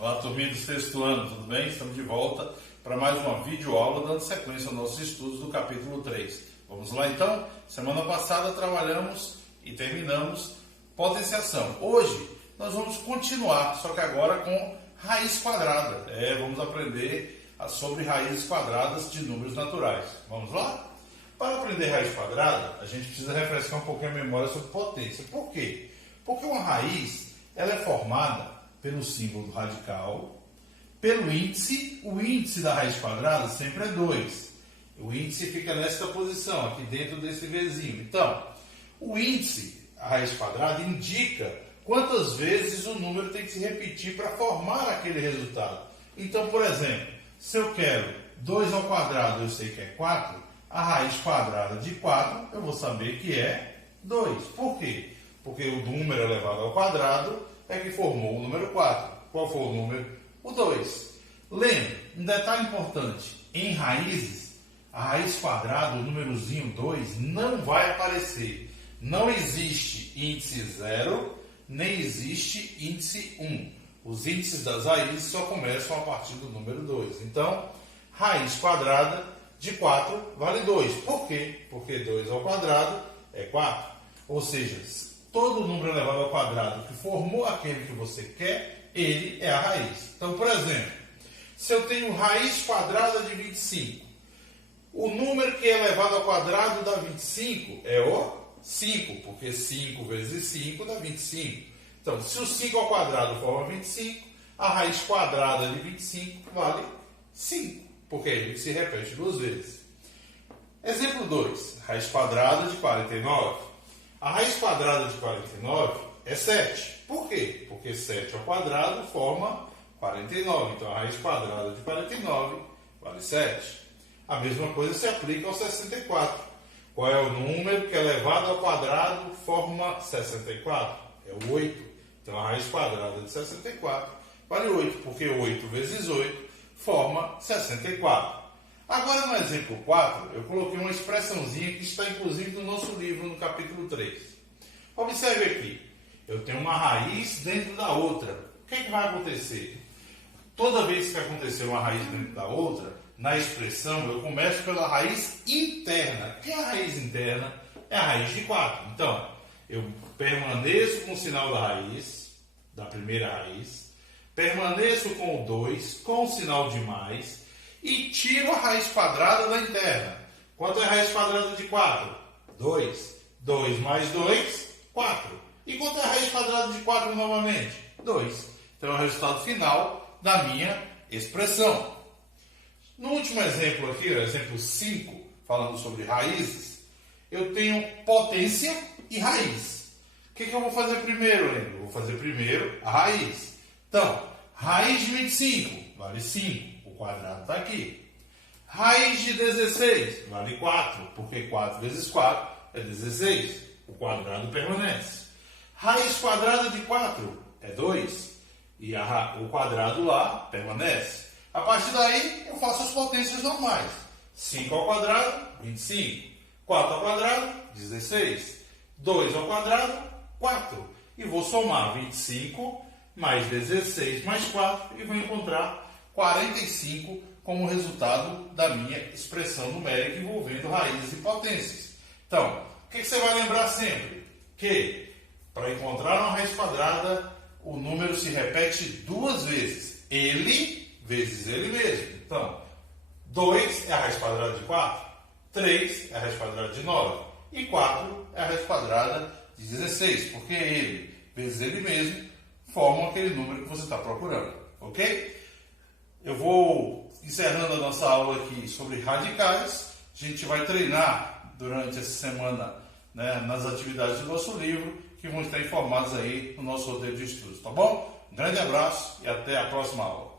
Olá, turminha do sexto ano, tudo bem? Estamos de volta para mais uma videoaula dando sequência aos nossos estudos do capítulo 3. Vamos lá então? Semana passada trabalhamos e terminamos potenciação. Hoje nós vamos continuar, só que agora com raiz quadrada. Vamos aprender sobre raízes quadradas de números naturais. Vamos lá? Para aprender raiz quadrada, a gente precisa refrescar um pouquinho a memória sobre potência. Por quê? Porque uma raiz ela é formada pelo símbolo radical, pelo índice. O índice da raiz quadrada sempre é 2. O índice fica nesta posição, aqui dentro desse Vzinho. Então, o índice, a raiz quadrada, indica quantas vezes o número tem que se repetir para formar aquele resultado. Então, por exemplo, se eu quero 2 ao quadrado, eu sei que é 4, a raiz quadrada de 4, eu vou saber que é 2. Por quê? Porque o número elevado ao quadrado é que formou o número 4. Qual foi o número? O 2. Lembre, um detalhe importante, em raízes, a raiz quadrada, o númerozinho 2, não vai aparecer. Não existe índice 0, nem existe índice 1. Os índices das raízes só começam a partir do número 2. Então, raiz quadrada de 4 vale 2. Por quê? Porque 2 ao quadrado é 4. Ou seja, todo número elevado ao quadrado que formou aquele que você quer, ele é a raiz. Então, por exemplo, se eu tenho raiz quadrada de 25, o número que é elevado ao quadrado dá 25 é o 5, porque 5 vezes 5 dá 25. Então, se o 5 ao quadrado forma 25, a raiz quadrada de 25 vale 5, porque ele se repete 2 vezes. Exemplo 2, raiz quadrada de 49. A raiz quadrada de 49 é 7. Por quê? Porque 7 ao quadrado forma 49. Então, a raiz quadrada de 49 vale 7. A mesma coisa se aplica ao 64. Qual é o número que elevado ao quadrado forma 64? É o 8. Então, a raiz quadrada de 64 vale 8, porque 8 vezes 8 forma 64. Agora, no exemplo 4, eu coloquei uma expressãozinha que está inclusive no nosso livro, no capítulo 3. Observe aqui. Eu tenho uma raiz dentro da outra. O que é que vai acontecer? Toda vez que acontecer uma raiz dentro da outra, na expressão, eu começo pela raiz interna. O que é a raiz interna? É a raiz de 4. Então, eu permaneço com o sinal da raiz, da primeira raiz, permaneço com o 2, com o sinal de mais, e tiro a raiz quadrada da interna. Quanto é a raiz quadrada de 4? 2. 2 mais 2, 4. E quanto é a raiz quadrada de 4 novamente? 2. Então é o resultado final da minha expressão. No último exemplo aqui, o exemplo 5, falando sobre raízes, eu tenho potência e raiz. O que eu vou fazer primeiro, lembra? Eu vou fazer primeiro a raiz. Então, raiz de 25 vale 5. O quadrado está aqui. Raiz de 16 vale 4, porque 4 vezes 4 é 16. O quadrado permanece. Raiz quadrada de 4 é 2. E o quadrado lá permanece. A partir daí, eu faço as potências normais. 5 ao quadrado, 25. 4 ao quadrado, 16. 2 ao quadrado, 4. E vou somar 25 mais 16 mais 4 e vou encontrar 45 como resultado da minha expressão numérica envolvendo raízes e potências. Então, o que você vai lembrar sempre? Que para encontrar uma raiz quadrada, o número se repete 2 vezes. Ele vezes ele mesmo. Então, 2 é a raiz quadrada de 4, 3 é a raiz quadrada de 9 e 4 é a raiz quadrada de 16, porque ele vezes ele mesmo formam aquele número que você está procurando. Ok? Eu vou encerrando a nossa aula aqui sobre radicais. A gente vai treinar durante essa semana, nas atividades do nosso livro, que vão estar informadas aí no nosso roteiro de estudos, tá bom? Um grande abraço e até a próxima aula.